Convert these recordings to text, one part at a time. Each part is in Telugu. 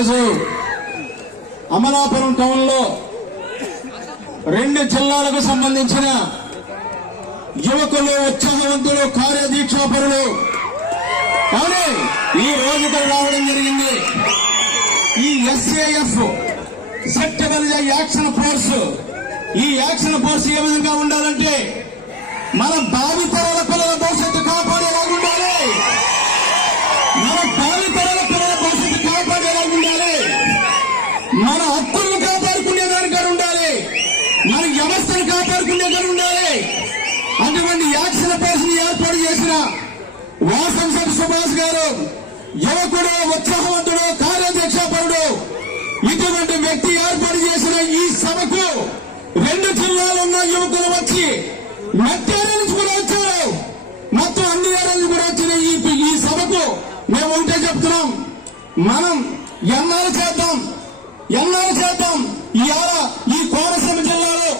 ఈరోజు అమలాపురం టౌన్లో రెండు జిల్లాలకు సంబంధించిన యువకులు ఉత్సాహవంతులు కార్యదీక్షాపరులు. కానీ ఈ రోజు రావడం జరిగింది. ఈ ఎస్ఏఎఫ్ సెక్టబల్ యాక్షన్ ఫోర్స్ ఈ యాక్షన్ ఫోర్స్ ఏ విధంగా ఉండాలంటే మన భావితరాల పిల్లల భవిష్యత్తు కాపాడేలాగా ఉండాలి. మన మన హక్కులను కాపాడుకునేదానిగా ఉండాలి. మన వ్యవస్థను కాపాడుకునేదాని ఉండాలి. అటువంటి యాక్షన్ పర్సన్ ఏర్పాటు చేసిన వాసంశెట్టి సుభాష్ గారు యువకుడు ఉత్సాహవంతుడు కార్యాధ్యక్షపరుడు ఇటువంటి వ్యక్తి ఏర్పాటు చేసిన ఈ సభకు రెండు జిల్లాలో ఉన్న యువకులు వచ్చి మెట్టేరు నుంచి కూడా వచ్చారు. మొత్తం అన్ని ఏరియా కూడా వచ్చిన ఈ ఈ సభకు మేము ఉంటే చెప్తున్నాం. మనం ఎన్నాళ్ళు చేద్దాం? ఎన్నాళ్ళు చేద్దాం? ఇవాళ ఈ కోనసీమ జిల్లాలో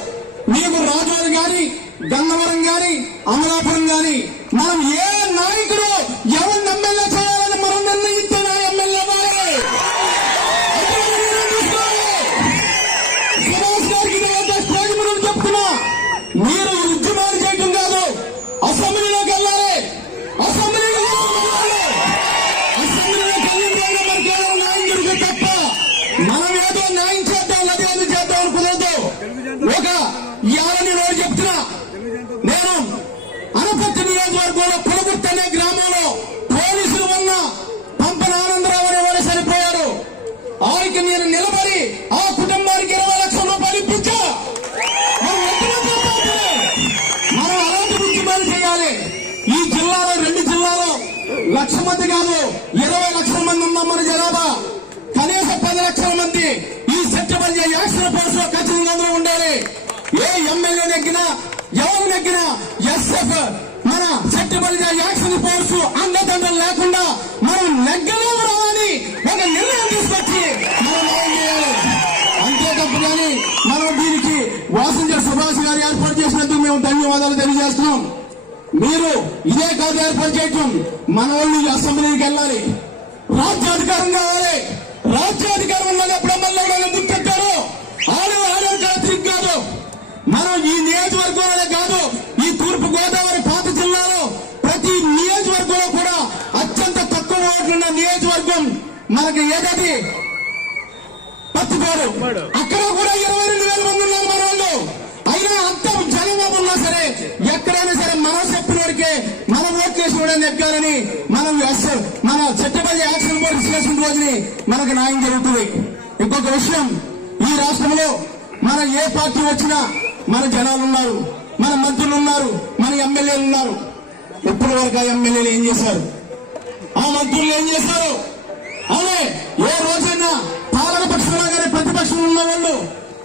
మీకు రాజోలు గాని గన్నవరం గాని అమలాపురం గాని మనం ఏ నాయకుడు ఎవరిని ఎమ్మెల్యే ఆనందరావు అనే ఆయనకి నేను నిలబడి ఆ కుటుంబానికి ఇరవై లక్షల రూపాయలు ఇప్పించా. మనం ఎంతమంది చేద్దాం? మనం అలాంటి ఉద్యమాలు చేయాలి. ఈ జిల్లాలో రెండు జిల్లాలో లక్ష మంది కాదు ఇరవై లక్షల మంది ఉన్నాం మన జనాభా. కనీసం పది లక్షల మంది ఈ సెప్టెంబర్ యాక్షన్ ఫోర్స్లో ఖచ్చితంగా అందులో ఉండాలి. ఏ ఎమ్మెల్యే నెగ్గినా ఎవరు నెగ్గినా ఎస్ఎఫ్ మన సెప్టెంబర్ యాక్షన్ ఫోర్స్ అండదండలు లేకుండా మనం నెగ్గలేము. మేము ధన్యవాదాలు తెలియజేస్తున్నాం. మీరు ఇదే కాదు ఏర్పాటు చేయటం మన వాళ్ళు అసెంబ్లీకి వెళ్ళాలి. రాజ్యాధికారం కావాలి. రాజ్యాధికారం ఉన్నది ఎప్పుడు ఎమ్మెల్యేలు ముందుకెట్టారు ఆడు ఆడే కాదు కాదు. మనం ఈ నియోజకవర్గంలోనే కాదు ఈ తూర్పు గోదావరి పాత జిల్లాలో ప్రతి నియోజకవర్గంలో కూడా అత్యంత తక్కువ ఓట్లున్న నియోజకవర్గం మనకి ఏదది? పత్తిపాడు. అక్కడ కూడా ఇరవై రెండు వేల మంది ఉన్నారు మన వాళ్ళు. అయినా అంత జనవాబు సరే ఎక్కడైనా సరే మనం చెప్పిన వాడికే మనం ఓట్ చేసిన వాడని ఎక్కాలని మనం ఎస్- మన చట్టబడి యాక్షన్ బోర్డు చేసిన రోజుని మనకు న్యాయం జరుగుతుంది. ఇంకొక విషయం ఈ రాష్ట్రంలో మన ఏ పార్టీ వచ్చినా మన జనాలు ఉన్నారు మన మంత్రులు ఉన్నారు మన ఎమ్మెల్యేలు ఉన్నారు. ఇప్పటి వరకు ఆ ఎమ్మెల్యేలు ఏం చేశారు? ఆ మంత్రులు ఏం చేశారు? అదే ఏ రోజైనా పాలన పక్షంలో కానీ ప్రతిపక్షంలో ఉన్న వాళ్ళు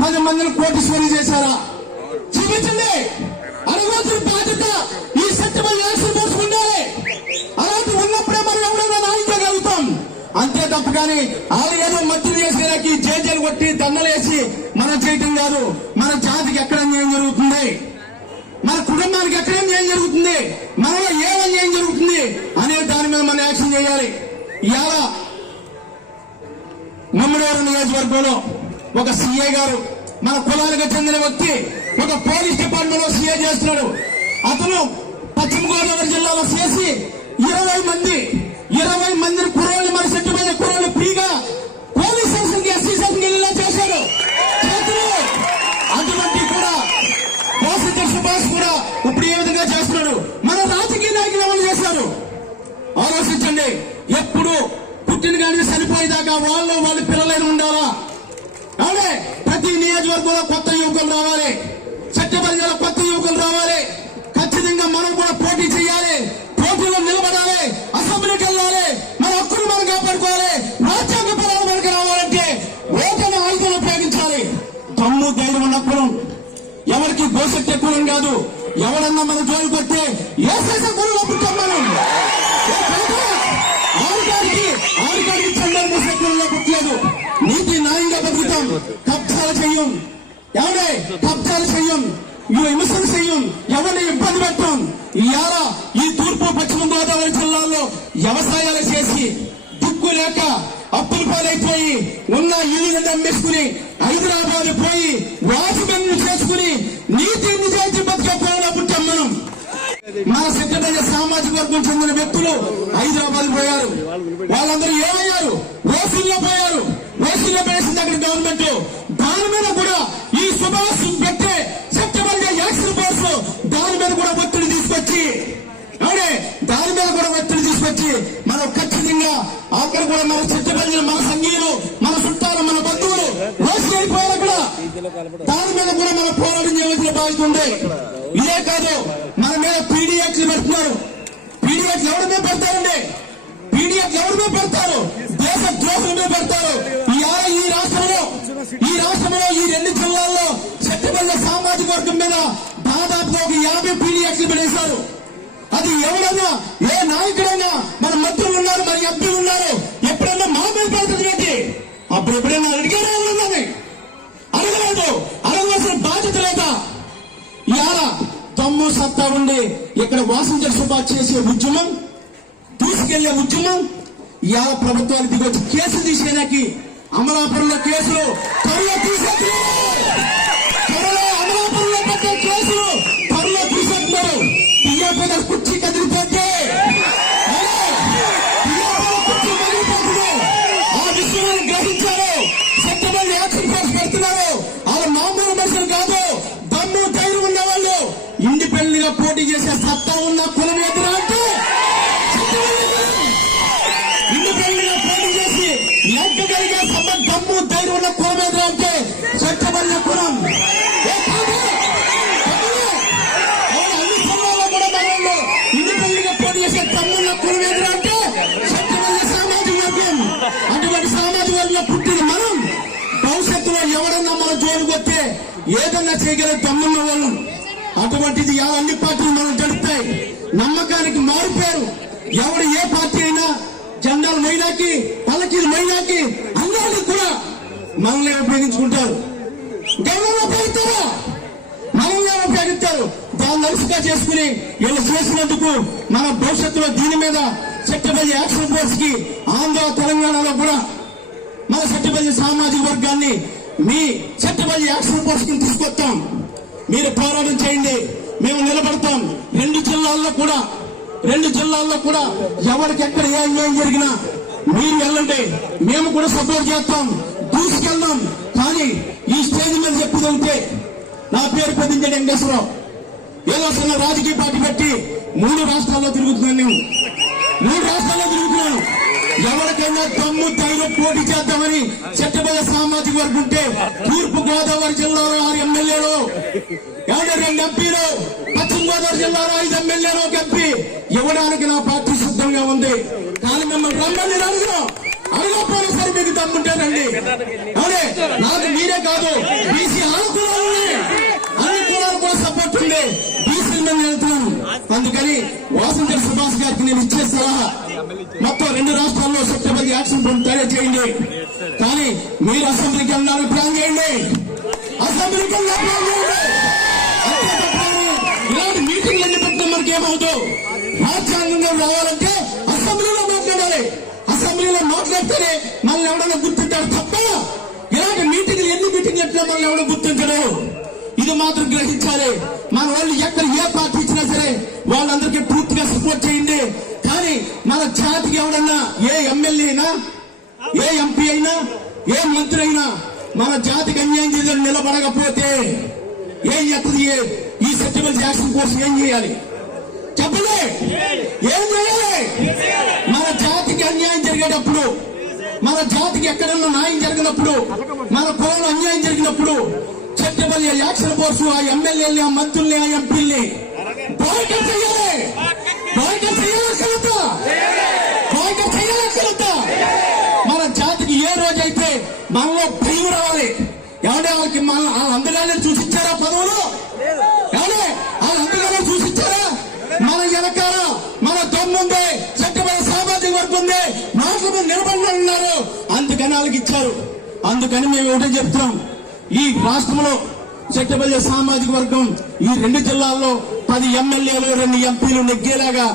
పది మందిని కోటీశ్వరి చేశారా? చూపించండి అనుభవించిన బాధ్యత ఈ సత్యమైన ఎలక్షన్ ఫోర్స్ ఉండాలి అలాంటి ఉన్నప్పుడే మనం ఎవరైనా నాయించగలుగుతాం అంతే తప్ప కానీ వాళ్ళు ఏదో మంత్రులు చేసేదానికి జేజేలు కొట్టి దండలేసి మనం చేయటం కాదు. మన జాతికి ఎక్కడ ఏం జరుగుతుంది? మన కుటుంబానికి ఎక్కడ ఏం జరుగుతుంది? మనలో ఏమని ఏం జరుగుతుంది? అనే దాని మీద మనం యాక్షన్ చేయాలి. ఇవాళ నమ్మడవరం నియోజకవర్గంలో ఒక సీఏ గారు మన కులాలకు చెందిన వ్యక్తి ఒక పోలీస్ డిపార్ట్మెంట్లో సీఏ చేస్తున్నాడు. అతను పశ్చిమ గోదావరి జిల్లాలో చేసి ఇరవై మంది ఇరవై మందిని కుర్రోళ్ళు మన చెట్టు మీద కుర్రోళ్ళు ఫ్రీగా పోలీస్ స్టేషన్కి ఎస్సీ స్టేషన్ వెళ్ళేలా చేశాడు. అటువంటి కూడా ప్రాసిక్యూటర్ సుభాష్ కూడా ఇప్పుడు ఏ విధంగా చేస్తున్నాడు? మన రాజకీయ నాయకులు ఎవరు చేశారు? ఆలోచించండి. ఎప్పుడు పుట్టిన కానీ చనిపోయేదాకా వాళ్ళు వాళ్ళ పిల్లలైన ఉండాలా? అవునే ప్రతి నియోజకవర్గంలో కొత్త యువకులు రావాలి. చట్టపరిధిలో కొత్త యువకులు రావాలి. ఖచ్చితంగా మనం కూడా పోటీ చేయాలి. పోటీలో నిలబడాలి. అసెంబ్లీకి వెళ్ళాలి. మన హక్కులు మనం కాపాడుకోవాలి. రాజ్యాంగ పదాలు మనకి రావాలంటే ఓటమి ఆయుధం ఉపయోగించాలి. తమ్ము ధైర్యం ఉన్నప్పుడు ఎవరికి భవిష్యత్తు ఎక్కువ కాదు. ఎవరన్నా మన జోలికి వస్తే ఏ చేసే గురువు పుట్టాం మనం ఆరుగారికి ఆరుగారికి చంద్ర ముసెక్కుల్లో పుట్టలేదు. నీతి న్యాయంగా బతుకుతాం. కబ్జాలు చెయ్యం ఎవడే కబ్జాలు చెయ్యం ఇవి హింసలు చెయ్యం ఎవరిని ఇబ్బంది పెట్టం? ఇవాళ ఈ తూర్పు పశ్చిమ గోదావరి జిల్లాల్లో వ్యవసాయాలు చేసి దిక్కు లేక అప్పుల పాలైపోయి ఉన్న ఇల్లు అమ్మేసుకుని హైదరాబాద్ పోయి వాచ్మెన్ చేసుకుని నీతి నిజాయితీ బతికే పుట్టాం మనం. మన సెక్రటరీ సామాజిక వర్గం చెందిన వ్యక్తులు హైదరాబాద్ పోయారు. వాళ్ళందరూ ఏమయ్యారు? ఓసీల్లో పోయారు. ఓసీల్లో పోయేసింది అక్కడ గవర్నమెంట్ దాని మీద కూడా ఈ సుభాష్ సెప్టెంబర్ కోసం దాని మీద కూడా ఒత్తిడి తీసుకొచ్చి అవునే దాని మీద కూడా ఒత్తిడి తీసుకొచ్చి మనం ఖచ్చితంగా అక్కడ కూడా మన చెట్టబల్లి మన సంఘీయులు మన చుట్టాలు మన బంధువులు ఓసీ అయిపోయారు అక్కడ. దాని మీద కూడా మనం పోరాటం చేయవలసిన బాధ్యత ఉంది. ఇదే కాదు మన మీద పీడిఎట్లు పెడుతున్నారు. పీడిఎట్లు ఎవరి మీద పెడతారండి? పీడిఎట్లు ఎవరి మీద పెడతారు? దేశ ద్రోహుల మీద పెడతారు. ఈ రాష్ట్రంలో ఈ రాష్ట్రంలో ఈ రెండు జిల్లాల్లో శక్తిపల్ల సామాజిక వర్గం మీద దాదాపు ఒక యాభై పీడిఎఫ్లు పెడేశారు అది ఎవడన్నా ఏ నాయకుడైనా మన మంత్రులు ఉన్నారు మరి ఎంపీలు ఉన్నారు ఎప్పుడన్నా మా మీద పెడుతుంది అప్పుడు ఎప్పుడైనా అడిగారా అడగలేదు. అడగవలసిన బాధ్యత లేదా? ఇవాళ తమ్ము సత్తా ఉండి ఇక్కడ వాసించే సుభా చేసే ఉద్యమం తీసుకెళ్ళే ఉద్యమం ఇవాళ ప్రభుత్వాలు దిగొచ్చి కేసు కేసులు త్వరలో అమలాపురంలో కేసులు ఆ కాదు. ఇండిపెండెంట్గా పోటీ చేసే సత్తా ఉన్న కులం ఎదురు అంటే ఎవరన్నా మన జోలికి వస్తే ఏదన్నా చేయగల తమ్మున్న వాళ్ళు? అటువంటిది అన్ని పార్టీలు మనం జరుపుతాయి. నమ్మకానికి మారిపోయారు ఎవరు ఏ పార్టీ అయినా జెండాలు మైనాకి పల్లకీలు మైనాకి అందరినీ కూడా మనల్ని ఉపయోగించుకుంటారు. గౌరవం ఉపయోగిస్తారా మనల్ని ఉపయోగిస్తారు? దాన్ని అలసిగా చేసుకుని వీళ్ళు చేసినందుకు మన భవిష్యత్తులో దీని మీద చట్టబడి యాక్షన్ ఫోర్స్కి ఆంధ్ర తెలంగాణలో కూడా మన చట్టబడి సామాజిక వర్గాన్ని మీ చట్టబడి యాక్షన్ ఫోర్స్ తీసుకొస్తాం. మీరు పోరాటం చేయండి. మేము నిలబడతాం. రెండు జిల్లాల్లో కూడా రెండు జిల్లాల్లో కూడా ఎవరికి ఎక్కడ ఏ అన్యాయం జరిగినా మీరు వెళ్ళండి. మేము కూడా సపోర్ట్ చేస్తాం. దూసుకెళ్దాం. కానీ ఈ స్టేజ్ మీద చెప్పుది ఉంటే నా పేరు పెద్దించే వెంకటేశ్వరరావు. ఏదో చిన్న రాజకీయ పార్టీ పెట్టి మూడు రాష్ట్రాల్లో తిరుగుతున్నాను నేను. మూడు రాష్ట్రాల్లో తిరుగుతున్నాను. ఎవరికైనా తమ్ము ధైర్యం పోటీ చేద్దామని చట్టబద్ధ సామాజిక వర్గం ఉంటే తూర్పు గోదావరి జిల్లాలో ఆరు ఎమ్మెల్యేలు ఏడు రెండు ఎంపీలు పశ్చిమ గోదావరి జిల్లాలో ఐదు ఎమ్మెల్యేలు ఒక ఎంపీ. ఇవ్వడానికి నా పార్టీ సిద్ధంగా ఉంది. కానీ మిమ్మల్ని రమ్మని అడుగుదాం. అడగకపోయినా సరే మీకు దమ్ముంటేనండి అవునే నాకు మీరే కాదు బీసీ అనుకూలాలు అన్ని కులాలు కూడా సపోర్ట్ ఉంది. బీసీ మీద వెళ్తున్నాను. అందుకని వాసంతర్ సుభాష్ గారికి నేను ఇచ్చే సలహా మొత్తం రెండు రాష్ట్రాల్లో సెప్టెంబర్ యాక్షన్ ప్లాన్ తయారు చేయండి. కానీ మీరు అసెంబ్లీకి వెళ్ళాలని ప్లాన్ చేయండి. అసెంబ్లీకి ప్లాన్ చేయండి. ఇలాంటి మీటింగ్లు ఎన్ని పెట్టినా మనకి ఏమవుతావు రాజ్యాంగంగా రావాలంటే అసెంబ్లీలో మాట్లాడాలి. అసెంబ్లీలో మాట్లాడితేనే మనల్ని ఎవడన్నా గుర్తింటాడు తప్ప ఇలాంటి మీటింగ్లు ఎన్ని మీటింగ్ పెట్టినా మనల్ని ఎవడో గుర్తించడు ఇది మాత్రం గ్రహించాలి. మన వాళ్ళు ఎక్కడ ఏ పార్టీ ఇచ్చినా సరే వాళ్ళందరికీ పూర్తిగా సపోర్ట్ చేయండి. కానీ మన జాతికి ఎవడన్నా ఏ ఎమ్మెల్యే అయినా ఏ ఎంపీ అయినా ఏ మంత్రి అయినా మన జాతికి అన్యాయం చేసి నిలబడకపోతే ఏం చేస్తుంది? ఏ- ఈ సెటిల్మెంట్ యాక్షన్ కోసం ఏం చేయాలి? చెప్పలే. ఏం చేయాలి? మన జాతికి అన్యాయం జరిగేటప్పుడు మన జాతికి ఎక్కడన్నా న్యాయం జరిగినప్పుడు మన కులంలో అన్యాయం జరిగినప్పుడు చట్టబల్లి యాక్షన్ ఫోర్స్ ఆ ఎమ్మెల్యేని ఆ మంత్రుల్ని ఆ ఎంపీల్ని బాయ్కట్ చేయాలి బాయ్కట్ చేయాలక్కలంతా బాయ్కట్ చేయాలక్కలంతా మన జాతికి ఏ రోజైతే మనలో భయం రావాలి ఎవడే వాళ్ళకి మన వాళ్ళందరినీ చూసిచ్చారా పదవులు? ఎవడే? వాళ్ళందరినీ చూసిచ్చారా? మన వెనకాల మన దమ్ముంది చట్టమైన సామాజిక వర్గం ఉంది మాటలు మీద నిలబడి ఉన్నారు. అందుకని వాళ్ళకి ఇచ్చారు. అందుకని మేము ఒకటే చెప్తున్నాం. ఈ రాష్ట్రంలో చట్టబద్ధ సామాజిక వర్గం ఈ రెండు జిల్లాల్లో పది ఎమ్మెల్యేలు రెండు ఎంపీలు నెగ్గేలాగా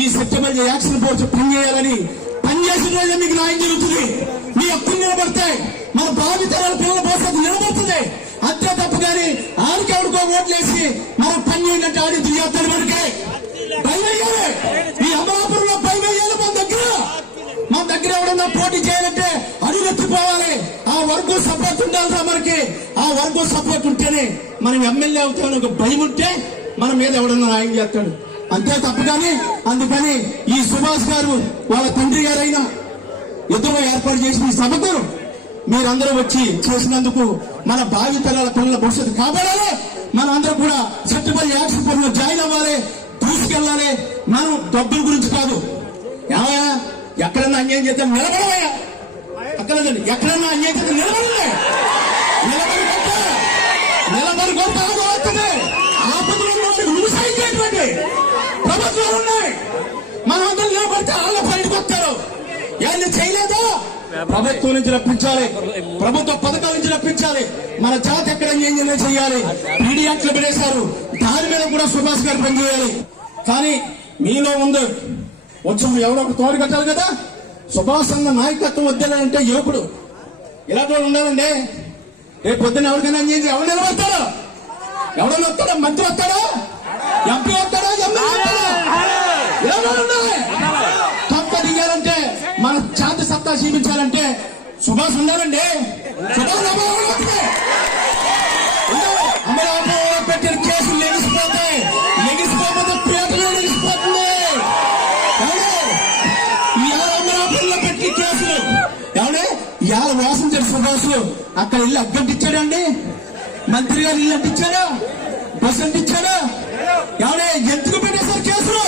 ఈ చట్టబద్ధ యాక్షన్ ఫోర్స్ పనిచేయాలని పనిచేసిన రోజు మీకు న్యాయం జరుగుతుంది. మీ హక్కులు నిలబడతాయి. మన భావితరాల పిల్లల భవిష్యత్తు నిలబడుతుంది. అంతే తప్ప కానీ ఆడికెవడికో ఓట్లేసి మనం పని ఏంటంటే ఆడి తిరిగేస్తాడు మనకి. భయం వేయాలి ఈ అమలాపురంలో భయం వేయాలి మన దగ్గర. మన దగ్గర ఎవడన్నా పోటీ చేయాలంటే అడుగెత్తిపోవాలి. ఆ వర్గం సపోర్ట్ ఉండాలి మనకి. ఆ వర్గం సపోర్ట్ ఉంటేనే మనం ఎమ్మెల్యే అవుతామని ఒక భయం ఉంటే మన మీద ఎవడన్నా న్యాయం చేస్తాడు. అంతే తప్ప కానీ అందుకని ఈ సుభాష్ గారు వాళ్ళ తండ్రి గారైన యుద్ధంలో ఏర్పాటు చేసిన సభకు మీరందరూ వచ్చి చేసినందుకు మన భావి పిల్లల పిల్లల భవిష్యత్తు కాపాడాలి. మనం అందరూ కూడా చట్టపై యాక్షన్ పనులు జాయిన్ అవ్వాలి తీసుకెళ్ళాలి మనం డబ్బుల గురించి కాదు. ఏమయ్యా? ఎక్కడన్నా అన్యాయం చేస్తే నిలబడవయ్యా. అక్కలేదండి ఎక్కడన్నా అన్యాయం చేస్తే నిలబడలే నిలబడి కొట్ట. నిలబడి గొప్ప ఆగవుతుంది ఆపదలో ప్రభుత్వాలు ఉన్నాయి. మనం అందరం నిలబడితే వాళ్ళ బయటకు వస్తారు. ఏం చేయలేదా? ప్రభుత్వం నుంచి రప్పించాలి. ప్రభుత్వ పథకాల నుంచి రప్పించాలి. మన జాతి ఎక్కడ ఏం చేయాలి పీడియాట్లు పెట్టేశారు. దాని మీద కూడా సుభాష్ గారు పనిచేయాలి. కానీ మీలో ఉంది కొంచెం ఎవరో ఒక తోడు కట్టాలి కదా? సుభాష్ అన్న నాయకత్వం వద్దానంటే యువకుడు ఇలాంటి వాళ్ళు ఉండాలండి. రేపు పొద్దున్న ఎవరికైనా అన్యాయం చేసి ఎవరు నిలబడతారు? ఎవడన్నా వస్తాడా మంత్రి వస్తాడా? ఎంపీ వస్తాడా? ఎమ్మెల్యే వస్తాడా? ఎవరు ఉండాలి. తప్ప దిగాలంటే మన శాంతి సత్తా చూపించాలంటే సుభాష్ ఉండాలండి. సుభాష్ అమరావతి పెట్టిన కేసులు లెగిసిపోతాయి అక్కడ ఇల్లు అగ్గంటిచ్చాడండి మంత్రి గారు ఇల్లు అంటించాడా? బస్ అంటించాడా? ఎవడే? ఎందుకు పెట్టేశారు కేసులు?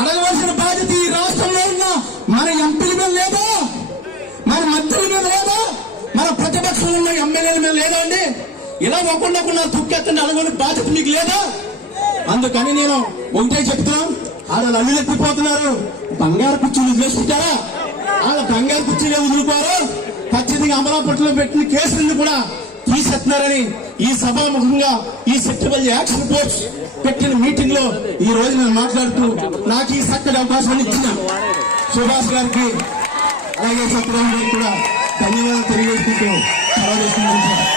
అడగవలసిన బాధ్యత ఈ రాష్ట్రంలో ఉన్న మన ఎంపీల మీద లేదా? మన మంత్రుల మీద లేదా? మన ప్రతిపక్షంలో ఉన్న ఎమ్మెల్యేల మీద లేదా అండి? ఇలా ఒకకుండా తుక్కెత్తండి అడగని బాధ్యత మీకు లేదా? అందుకని నేను ఒకటే చెప్తున్నాం. వాళ్ళ అల్లు ఎత్తిపోతున్నారు బంగారు కుర్చీలు వదిలేసుకుంటారా? వాళ్ళ బంగారు కుర్చీలే వదులుకోరు. ఖచ్చితంగా అమలాపట్నంలో పెట్టిన కేసులను కూడా తీసేస్తున్నారని ఈ సభాముఖంగా ఈ సెప్టబుల్ యాక్షన్ ఫోర్స్ పెట్టిన మీటింగ్లో ఈ రోజు నేను మాట్లాడుతూ నాకు ఈ చక్కటి అవకాశాన్ని ఇచ్చిన సుభాష్ గారికి అలాగే సత్యరామ్ గారికి కూడా ధన్యవాదాలు తెలియజేసుకుంటూ సెలవు